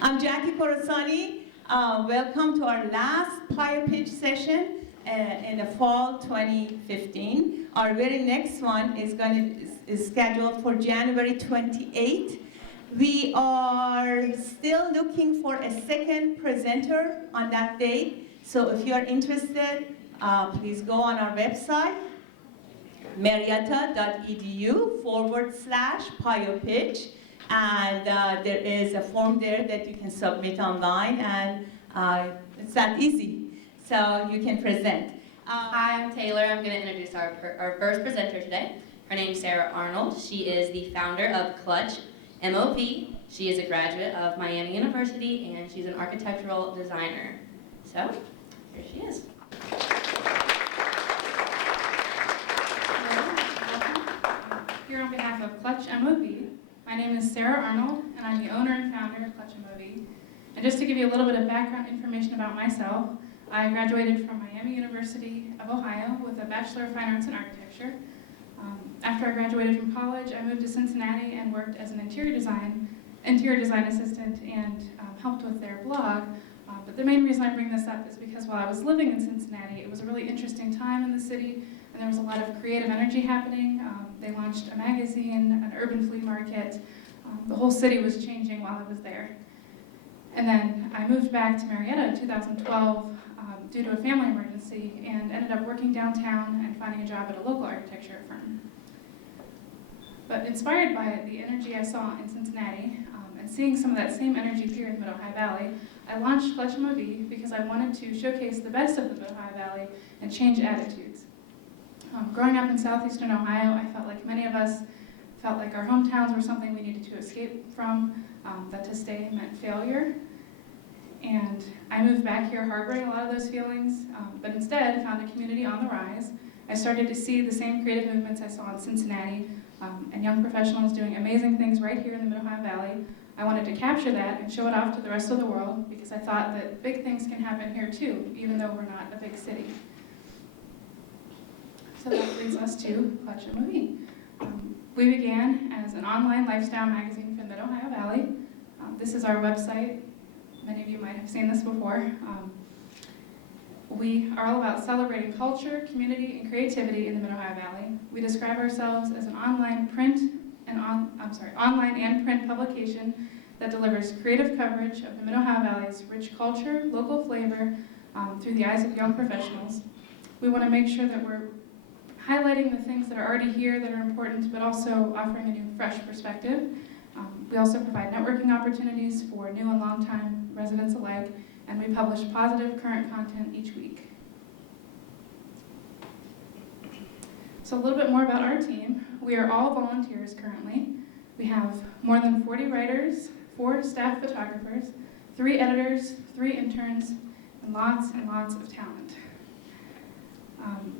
I'm Jackie Coruscant. Welcome to our last PioPitch session in the fall 2015. Our very next one is scheduled for January 28th. We are still looking for a second presenter on that date. So if you are interested, please go on our website, marietta.edu/PioPitch. And there is a form there that you can submit online, and it's that easy. So you can present. Hi, I'm Taylor. I'm going to introduce our first presenter today. Her name's Sarah Arnold. She is the founder of Clutch MOP. She is a graduate of Miami University, and she's an architectural designer. So, here she is. Here on behalf of Clutch MOB, my name is Sarah Arnold, and I'm the owner and founder of Clutch MOB. And just to give you a little bit of background information about myself, I graduated from Miami University of Ohio with a Bachelor of Fine Arts in Architecture. After I graduated from college, I moved to Cincinnati and worked as an interior design assistant and helped with their blog. But the main reason I bring this up is because while I was living in Cincinnati, it was a really interesting time in the city, and there was a lot of creative energy happening. They launched a magazine, an urban flea market. The whole city was changing while I was there. And then I moved back to Marietta in 2012 due to a family emergency, and ended up working downtown and finding a job at a local architecture firm. But inspired by the energy I saw in Cincinnati, and seeing some of that same energy here in the Mid-Ohio Valley, I launched Clutch MOB because I wanted to showcase the best of the Mid-Ohio Valley and change attitudes. Growing up in southeastern Ohio, I felt like many of us felt like our hometowns were something we needed to escape from, that to stay meant failure. And I moved back here harboring a lot of those feelings, but instead found a community on the rise. I started to see the same creative movements I saw in Cincinnati, and young professionals doing amazing things right here in the Mid-Ohio Valley. I wanted to capture that and show it off to the rest of the world because I thought that big things can happen here too, even though we're not a big city. So that leads us to Clutch MOB. We began as an online lifestyle magazine for the Mid-Ohio Valley. This is our website. Many of you might have seen this before. We are all about celebrating culture, community, and creativity in the Mid-Ohio Valley. We describe ourselves as an online and print publication that delivers creative coverage of the Mid-Ohio Valley's rich culture, local flavor, through the eyes of young professionals. We want to make sure that we're highlighting the things that are already here that are important, but also offering a new, fresh perspective. We also provide networking opportunities for new and long-time residents alike, and we publish positive current content each week. So a little bit more about our team. We are all volunteers currently. We have more than 40 writers, 4 staff photographers, 3 editors, 3 interns, and lots of talent.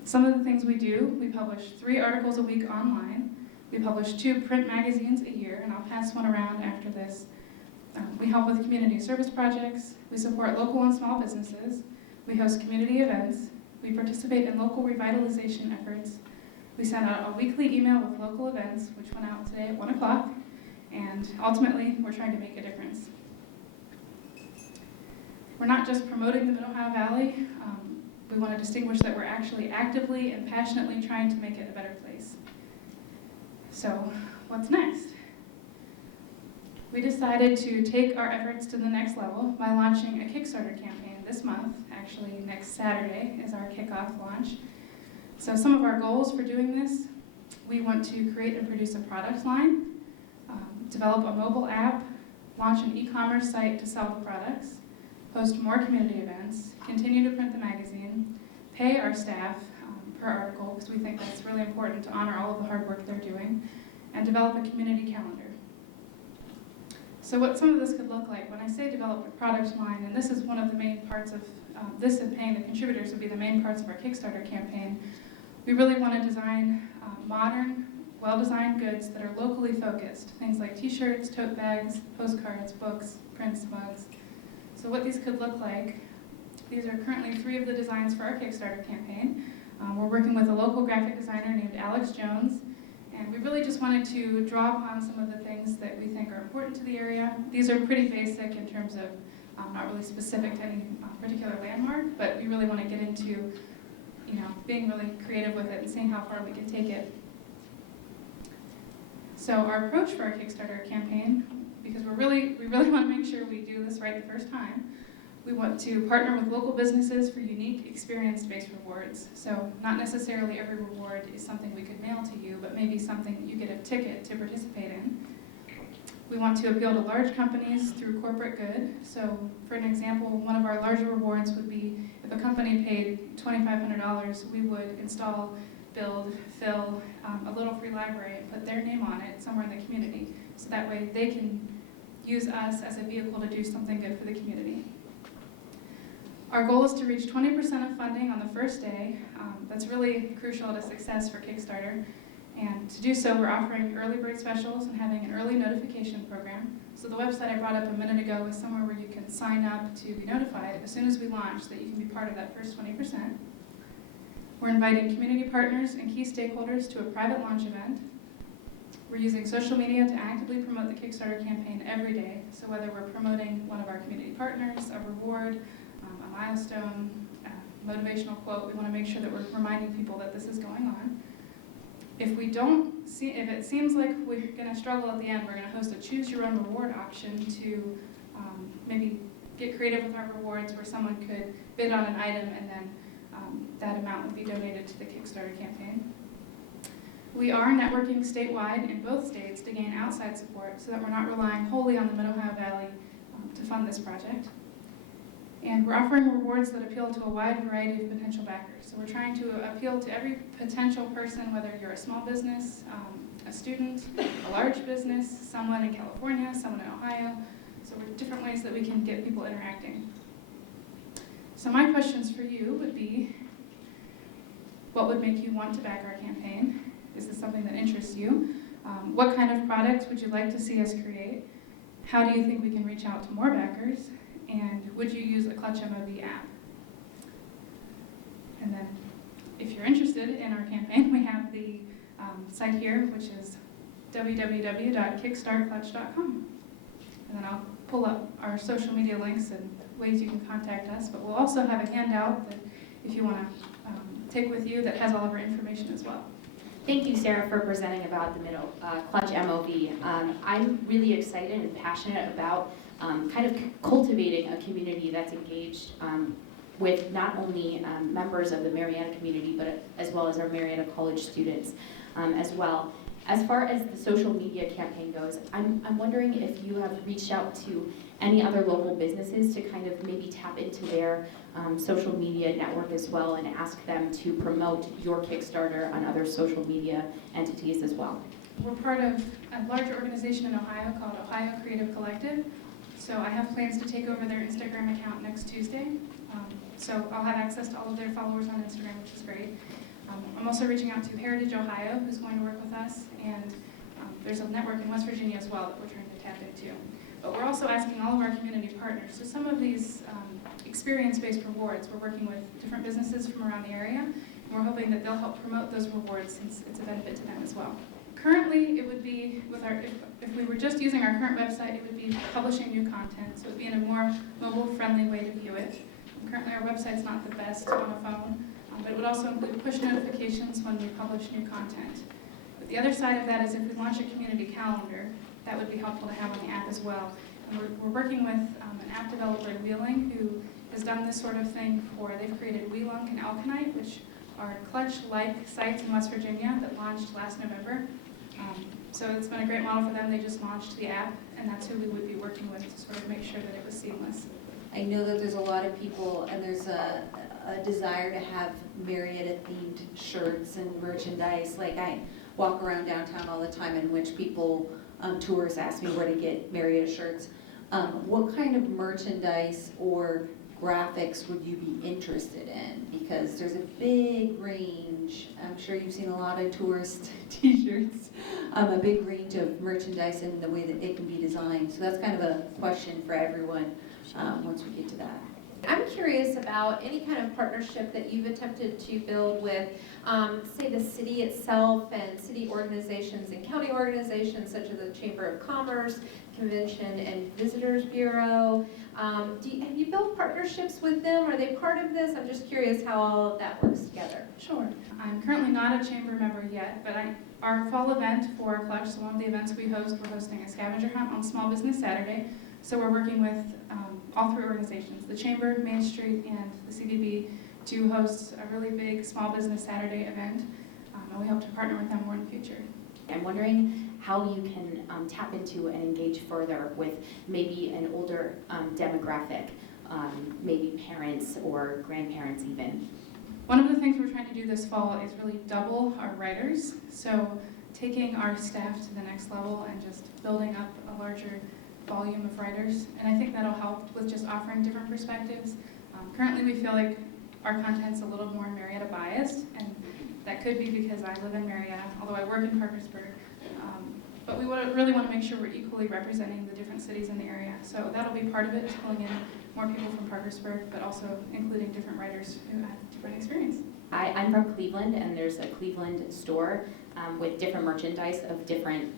Some of the things we do: we publish 3 articles a week online. We publish 2 print magazines a year, and I'll pass one around after this. We help with community service projects. We support local and small businesses. We host community events. We participate in local revitalization efforts. We send out a weekly email with local events, which went out today at 1 o'clock. And ultimately, we're trying to make a difference. We're not just promoting the Mid-Ohio Valley. We want to distinguish that we're actually actively and passionately trying to make it a better place. So, what's next? We decided to take our efforts to the next level by launching a Kickstarter campaign this month. Actually, next Saturday is our kickoff launch. So some of our goals for doing this: we want to create and produce a product line, develop a mobile app, launch an e-commerce site to sell the products, host more community events, continue to print the magazine, pay our staff per article, because we think that's really important to honor all of the hard work they're doing, and develop a community calendar. So what some of this could look like: when I say develop a product line, and this is one of the main parts of this, and paying the contributors would be the main parts of our Kickstarter campaign, we really want to design modern, well-designed goods that are locally focused. Things like t-shirts, tote bags, postcards, books, prints, mugs. So what these could look like: these are currently 3 of the designs for our Kickstarter campaign. We're working with a local graphic designer named Alex Jones, And we really just wanted to draw upon some of the things that we think are important to the area. These are pretty basic in terms of not really specific to any particular landmark, but we really want to get into being really creative with it and seeing how far we can take it. So our approach for our Kickstarter campaign, because we really want to make sure we do this right the first time, we want to partner with local businesses for unique experience-based rewards. So not necessarily every reward is something we could mail to you, but maybe something that you get a ticket to participate in. We want to appeal to large companies through corporate good. So for an example, one of our larger rewards would be if a company paid $2,500, we would install, build, fill a little free library and put their name on it somewhere in the community. So that way they can use us as a vehicle to do something good for the community. Our goal is to reach 20% of funding on the first day. That's really crucial to success for Kickstarter. And to do so, we're offering early bird specials and having an early notification program. So the website I brought up a minute ago is somewhere where you can sign up to be notified as soon as we launch so that you can be part of that first 20%. We're inviting community partners and key stakeholders to a private launch event. We're using social media to actively promote the Kickstarter campaign every day. So whether we're promoting one of our community partners, a reward, a milestone, a motivational quote, we want to make sure that we're reminding people that this is going on. If it seems like we're going to struggle at the end, we're going to host a choose your own reward option to maybe get creative with our rewards where someone could bid on an item and then that amount would be donated to the Kickstarter campaign. We are networking statewide in both states to gain outside support so that we're not relying wholly on the Mid-Ohio Valley to fund this project. And we're offering rewards that appeal to a wide variety of potential backers. So we're trying to appeal to every potential person, whether you're a small business, a student, a large business, someone in California, someone in Ohio. So we're different ways that we can get people interacting. So my questions for you would be, what would make you want to back our campaign? Is this something that interests you? What kind of products would you like to see us create? How do you think we can reach out to more backers? And would you use a Clutch MOV app? And then, if you're interested in our campaign, we have the site here, which is www.kickstartclutch.com. And then I'll pull up our social media links and ways you can contact us. But we'll also have a handout that, if you want to take with you, that has all of our information as well. Thank you, Sarah, for presenting about the Clutch MOV. I'm really excited and passionate about kind of cultivating a community that's engaged with not only members of the Marietta community, but as well as our Marietta College students as well. As far as the social media campaign goes, I'm wondering if you have reached out to any other local businesses to kind of maybe tap into their social media network as well and ask them to promote your Kickstarter on other social media entities as well. We're part of a larger organization in Ohio called Ohio Creative Collective. So I have plans to take over their Instagram account next Tuesday. So I'll have access to all of their followers on Instagram, which is great. I'm also reaching out to Heritage Ohio, who's going to work with us, and there's a network in West Virginia as well that we're trying to tap into. But we're also asking all of our community partners. So some of these experience-based rewards, we're working with different businesses from around the area, and we're hoping that they'll help promote those rewards since it's a benefit to them as well. Currently, it would be, if we were just using our current website, it would be publishing new content, so it would be in a more mobile-friendly way to view it. Currently, our website's not the best on a phone, but it would also include push notifications when we publish new content. But the other side of that is if we launch a community calendar, that would be helpful to have on the app as well. And we're working with an app developer, Wheeling, who has done this sort of thing they've created Wheelunk and Alkanite, which are Clutch-like sites in West Virginia that launched last November. So it's been a great model for them. They just launched the app, and that's who we would be working with to sort of make sure that it was seamless. I know that there's a lot of people, and there's a desire to have Marietta-themed shirts and merchandise. Like I walk around downtown all the time in which people, tourists ask me where to get Marietta shirts. What kind of merchandise or graphics would you be interested in? Because there's a big range. I'm sure you've seen a lot of tourist t-shirts, a big range of merchandise and the way that it can be designed. So that's kind of a question for everyone once we get to that. I'm curious about any kind of partnership that you've attempted to build with, say, the city itself and city organizations and county organizations such as the Chamber of Commerce, Convention and Visitors Bureau. Have you built partnerships with them? Are they part of this? I'm just curious how all of that works together. Sure. I'm currently not a chamber member yet, but our fall event for Clutch, so one of the events we host, we're hosting a scavenger hunt on Small Business Saturday. So we're working with all three organizations, the Chamber, Main Street, and the CVB, to host a really big Small Business Saturday event, and we hope to partner with them more in the future. I'm wondering how you can tap into and engage further with maybe an older demographic, maybe parents or grandparents even. One of the things we're trying to do this fall is really double our writers. So taking our staff to the next level and just building up a larger volume of writers. And I think that'll help with just offering different perspectives. Currently we feel like our content's a little more Marietta biased, and that could be because I live in Marietta, although I work in Parkersburg. But we really want to make sure we're equally representing the different cities in the area. So that'll be part of it, is pulling in more people from Parkersburg, but also including different writers who have different experience. I'm from Cleveland, and there's a Cleveland store with different merchandise of different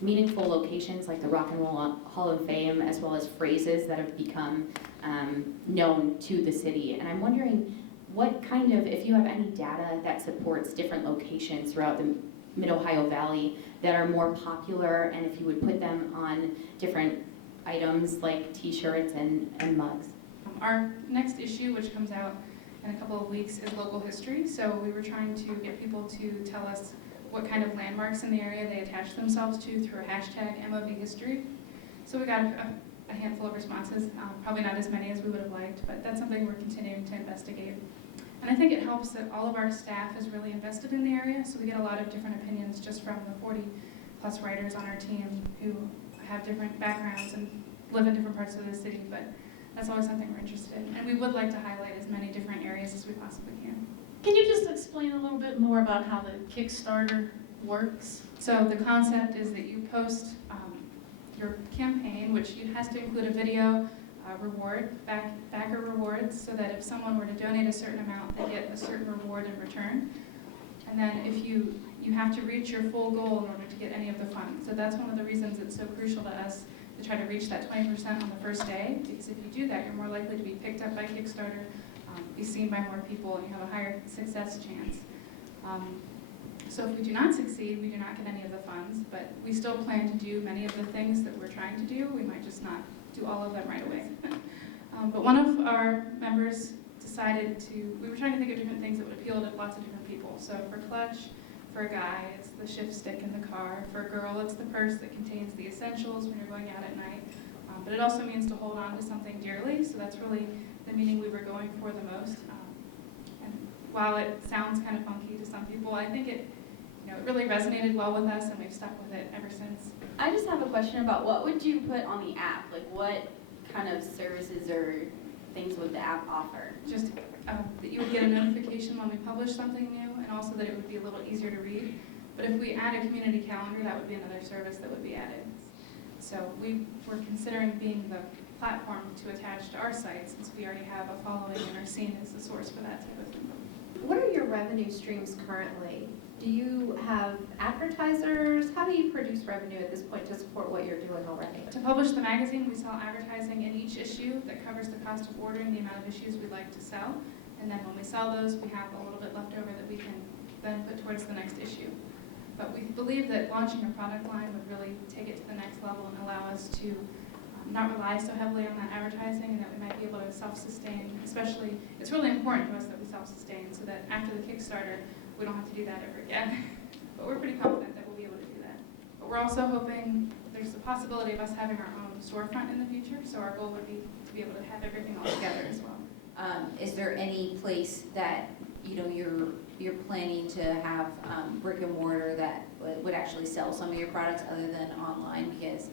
meaningful locations like the Rock and Roll Hall of Fame, as well as phrases that have become known to the city. And I'm wondering what kind of, if you have any data that supports different locations throughout the Mid-Ohio Valley that are more popular, and if you would put them on different items like t-shirts and mugs. Our next issue, which comes out in a couple of weeks, is local history. So we were trying to get people to tell us what kind of landmarks in the area they attach themselves to through a hashtag MOV history. So we got a handful of responses, probably not as many as we would have liked, but that's something we're continuing to investigate. And I think it helps that all of our staff is really invested in the area, so we get a lot of different opinions just from the 40+ writers on our team who have different backgrounds and live in different parts of the city, but that's always something we're interested in. And we would like to highlight as many different areas as we possibly can. Can you just explain a little bit more about how the Kickstarter works? So the concept is that you post your campaign, which has to include a video, reward, backer rewards, so that if someone were to donate a certain amount, they get a certain reward in return. And then if you have to reach your full goal in order to get any of the funds. So that's one of the reasons it's so crucial to us to try to reach that 20% on the first day, because if you do that, you're more likely to be picked up by Kickstarter, be seen by more people, and you have a higher success chance. So if we do not succeed, we do not get any of the funds, but we still plan to do many of the things that we're trying to do. We might just not do all of them right away. But one of our members decided we were trying to think of different things that would appeal to lots of different people. So for Clutch, for a guy, it's the shift stick in the car. For a girl, it's the purse that contains the essentials when you're going out at night. But it also means to hold on to something dearly, so that's really the meaning we were going for the most. And while it sounds kind of funky to some people, I think it really resonated well with us, and we've stuck with it ever since. I just have a question about what would you put on the app? Like what kind of services or things would the app offer? Just that you would get a notification when we publish something new, and also that it would be a little easier to read. But if we add a community calendar, that would be another service that would be added. So we were considering being the platform to attach to our site, since we already have a following and are seen as the source for that type of thing. What are your revenue streams currently? Do you have advertisers? How do you produce revenue at this point to support what you're doing already? To publish the magazine, we sell advertising in each issue that covers the cost of ordering the amount of issues we'd like to sell. And then when we sell those, we have a little bit left over that we can then put towards the next issue. But we believe that launching a product line would really take it to the next level and allow us to not rely so heavily on that advertising, and that we might be able to self-sustain. Especially, it's really important to us that we self-sustain, so that after the Kickstarter, we don't have to do that ever again. But we're pretty confident that we'll be able to do that. But we're also hoping there's the possibility of us having our own storefront in the future, so our goal would be to be able to have everything all together as well. Is there any place that you're planning to have brick and mortar that would actually sell some of your products other than online? Because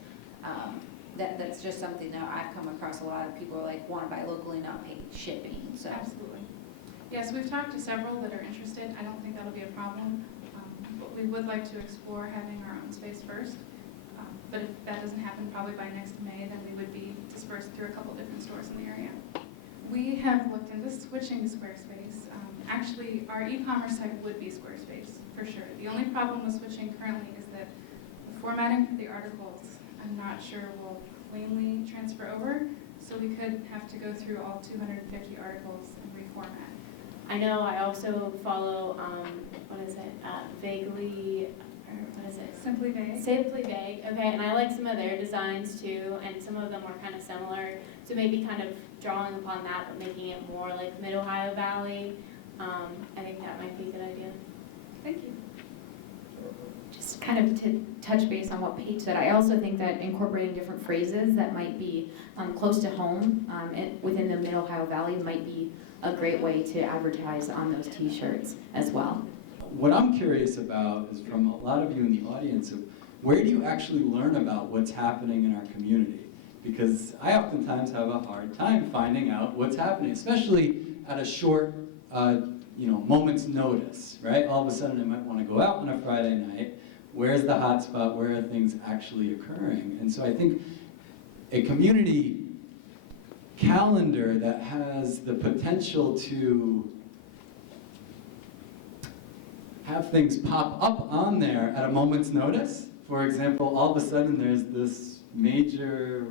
that's just something that I've come across. A lot of people are like, want to buy locally, not pay shipping. So Absolutely. Yes, we've talked to several that are interested. I don't think that'll be a problem. But we would like to explore having our own space first. But if that doesn't happen probably by next May, then we would be dispersed through a couple different stores in the area. We have looked into switching to Squarespace. Actually, our e-commerce site would be Squarespace, for sure. The only problem with switching currently is that the formatting for the articles, I'm not sure will cleanly transfer over, so we could have to go through all 250 articles and reformat. I know I also follow, what is it, Vaguely, or what is it? Simply Vague. Simply Vague, okay, and I like some of their designs too, and some of them are kind of similar, so maybe kind of drawing upon that, but making it more like Mid-Ohio Valley. I think that might be a good idea. Thank you. Just kind of to touch base on what Paige said, I also think that incorporating different phrases that might be close to home within the Mid-Ohio Valley might be a great way to advertise on those t-shirts as well. What I'm curious about is from a lot of you in the audience, of where do you actually learn about what's happening in our community? Because I oftentimes have a hard time finding out what's happening, especially at a short moment's notice, right? All of a sudden I might want to go out on a Friday night. Where's the hot spot? Where are things actually occurring? And so I think a community calendar that has the potential to have things pop up on there at a moment's notice. For example, all of a sudden there's this major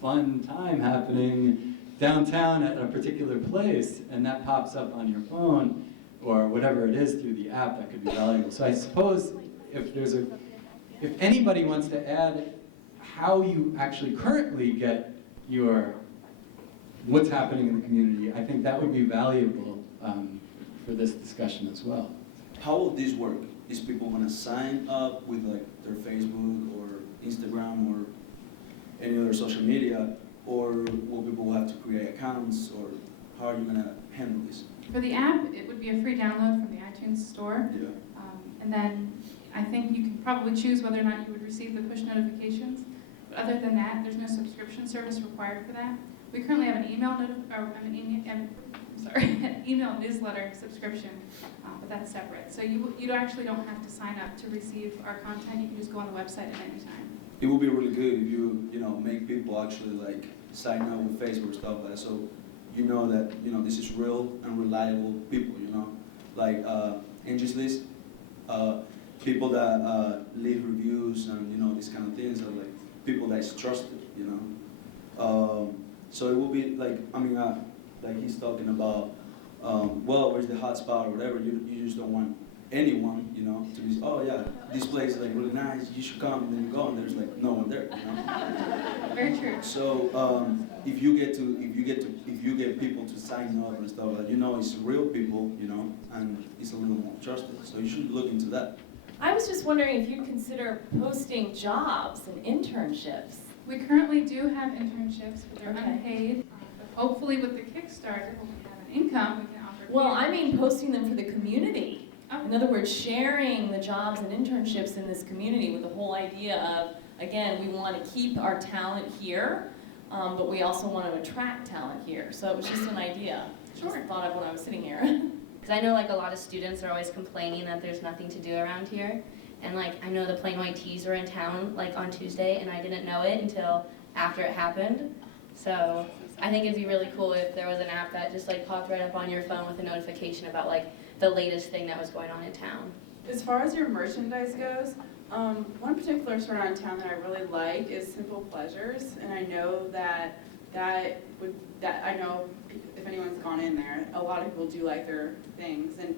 fun time happening downtown at a particular place, and that pops up on your phone or whatever it is through the app, that could be valuable. So I suppose if anybody wants to add how you actually currently get your what's happening in the community, I think that would be valuable for this discussion as well. How will this work? Is people gonna sign up with like their Facebook or Instagram or any other social media, or will people have to create accounts, or how are you gonna handle this? For the app, it would be a free download from the iTunes store. Yeah. And then I think you can probably choose whether or not you would receive the push notifications. But other than that, there's no subscription service required for that. We currently have an email newsletter subscription, but that's separate. So you actually don't have to sign up to receive our content. You can just go on the website at any time. It would be really good if you make people actually like sign up with Facebook stuff like that, so you know that this is real and reliable people. Like Angie's List, people that leave reviews and these kind of things are like people that is trusted. So it will be like like he's talking about. Well, where's the hot spot or whatever? You just don't want anyone, to be, oh yeah, this place is like really nice, you should come, and then you go and there's like no one there, Very true. So if you get people to sign up and stuff like that, it's real people, and it's a little more trusted. So you should look into that. I was just wondering if you'd consider posting jobs and internships. We currently do have internships, but they're Okay. unpaid. But hopefully with the Kickstarter, when we have an income, we can offer. Well, I mean posting them for the community. Oh. In other words, sharing the jobs and internships in this community with the whole idea of, again, we want to keep our talent here, but we also want to attract talent here. So it was just an idea. Sure. Just thought of when I was sitting here. Because I know like a lot of students are always complaining that there's nothing to do around here. And like I know the Plain White Tees were in town like on Tuesday, and I didn't know it until after it happened. So I think it'd be really cool if there was an app that just like popped right up on your phone with a notification about like the latest thing that was going on in town. As far as your merchandise goes, one particular store around town that I really like is Simple Pleasures, and I know that I know if anyone's gone in there, a lot of people do like their things, and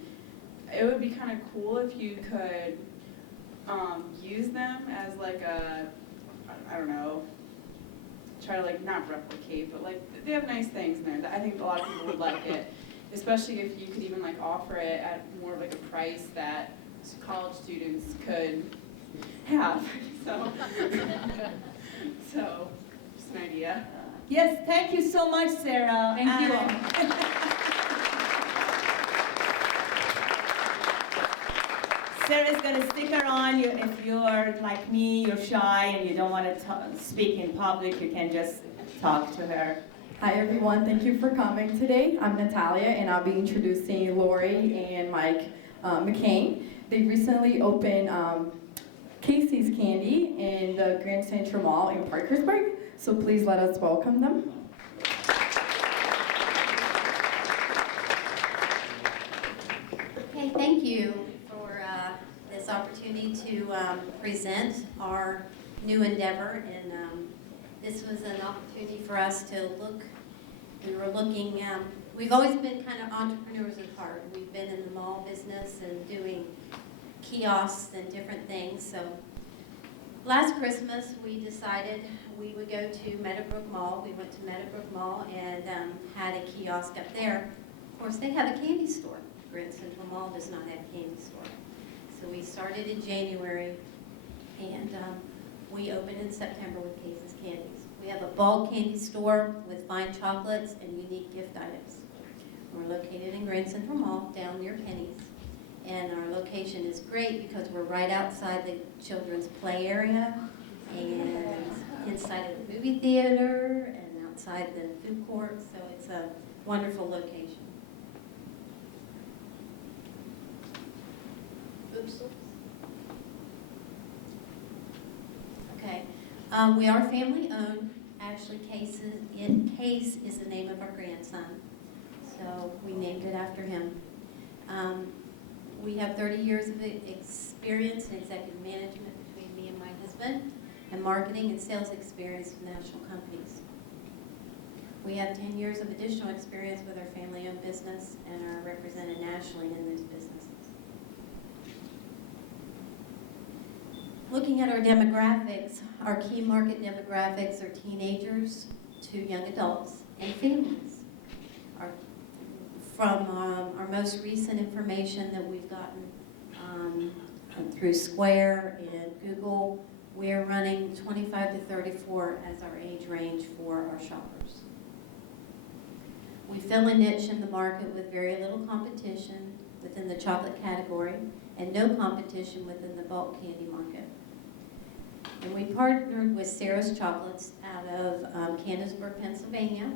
it would be kind of cool if you could use them as like I don't know, try to like not replicate, but like they have nice things in there. I think a lot of people would like it. Especially if you could even like offer it at more of like a price that college students could have. So just an idea. Yes, thank you so much, Sarah. Thank you all. Sarah's going to stick around. If you're like me, you're shy and you don't want to speak in public, you can just talk to her. Hi everyone, thank you for coming today. I'm Natalia and I'll be introducing Lori and Mike McCain. They recently opened Casey's Candy in the Grand Central Mall in Parkersburg, so please let us welcome them. thank you for this opportunity to present our new endeavor. And this was an opportunity for us to look. We were looking, we've always been kind of entrepreneurs at heart. We've been in the mall business and doing kiosks and different things. So last Christmas, we decided we would go to Meadowbrook Mall. We went to Meadowbrook Mall and had a kiosk up there. Of course, they have a candy store. Grand Central Mall does not have a candy store. So we started in January, and we opened in September with Casey's Candies. We have a bulk candy store with fine chocolates and unique gift items. We're located in Grand Central Mall, down near Penny's. And our location is great because we're right outside the children's play area and inside of the movie theater and outside the food court. So it's a wonderful location. Oops. Okay. We are family owned. Actually, Case is the name of our grandson. So we named it after him. We have 30 years of experience in executive management between me and my husband, and marketing and sales experience with national companies. We have 10 years of additional experience with our family-owned business and are represented nationally in those businesses. Looking at our demographics, our key market demographics are teenagers to young adults and families. From our most recent information that we've gotten through Square and Google, we're running 25 to 34 as our age range for our shoppers. We fill a niche in the market with very little competition within the chocolate category and no competition within the bulk candy market. And we partnered with Sarah's Chocolates out of Canonsburg, Pennsylvania.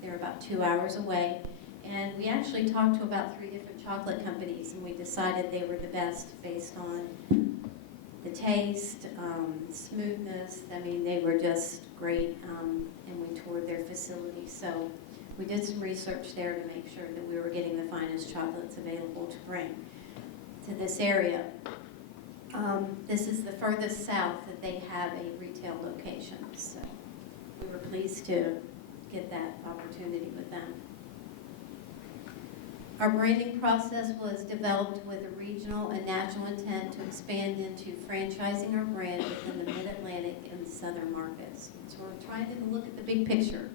They're about 2 hours away. And we actually talked to about 3 different chocolate companies, and we decided they were the best based on the taste, smoothness. I mean, they were just great, and we toured their facilities. So we did some research there to make sure that we were getting the finest chocolates available to bring to this area. This is the furthest south that they have a retail location, so we were pleased to get that opportunity with them. Our branding process was developed with a regional and national intent to expand into franchising our brand within the Mid-Atlantic and Southern markets. So we're trying to look at the big picture.